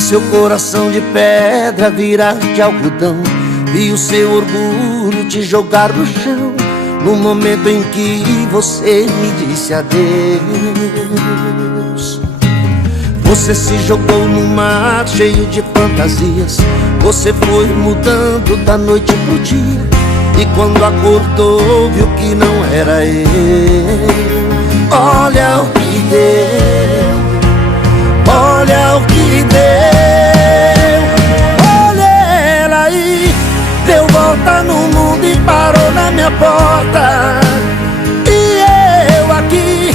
Vi seu coração de pedra virar de algodão, vi o seu orgulho te jogar no chão, no momento em que você me disse adeus. Você se jogou no mar cheio de fantasias, você foi mudando da noite pro dia, e quando acordou viu que não era eu. Olha o que deu, olha o que deu. Olha ela aí, deu volta no mundo e parou na minha porta. E eu aqui,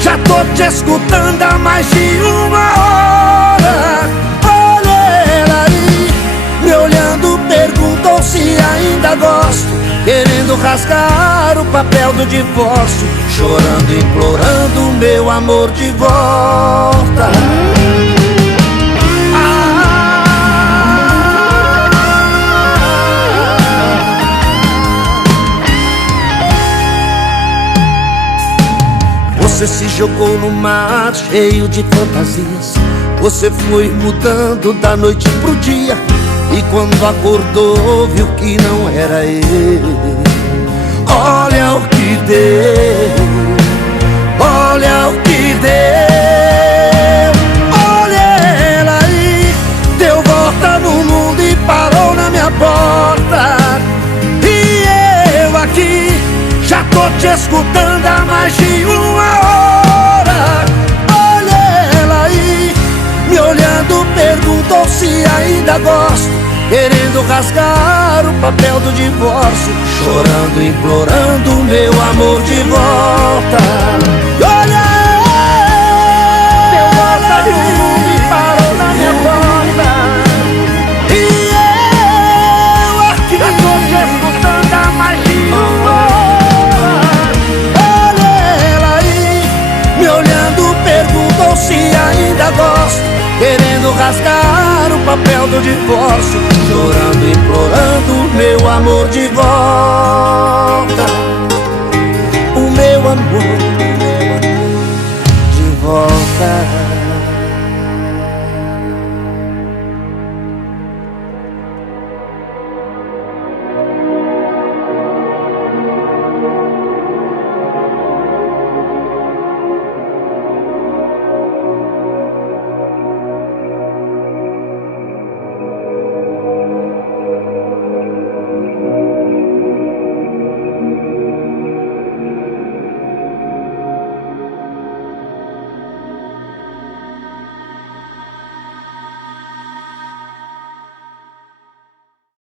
já tô te escutando há mais de uma hora. Olha ela aí, me olhando, perguntou se ainda gosto, querendo rasgar o papel do divórcio, chorando, implorando meu amor de volta. Você se jogou no mar cheio de fantasias, você foi mudando da noite pro dia, e quando acordou viu que não era eu. Olha o que deu, olha o que deu. Olha ela aí, deu volta no mundo e parou na minha porta. E eu aqui, já tô te escutando há mais de uma hora. Olha ela aí, me olhando, perguntou se ainda gosto, querendo rasgar o papel do divórcio, chorando, implorando meu amor de volta. E olha, deu volta no mundo e parou na minha porta. E eu aqui, já tô te escutando há mais de uma hora. Olha ela aí, me olhando, perguntou se ainda gosto, querendo rasgar o papel do divórcio, chorando, implorando meu amor de volta. O meu amor de volta.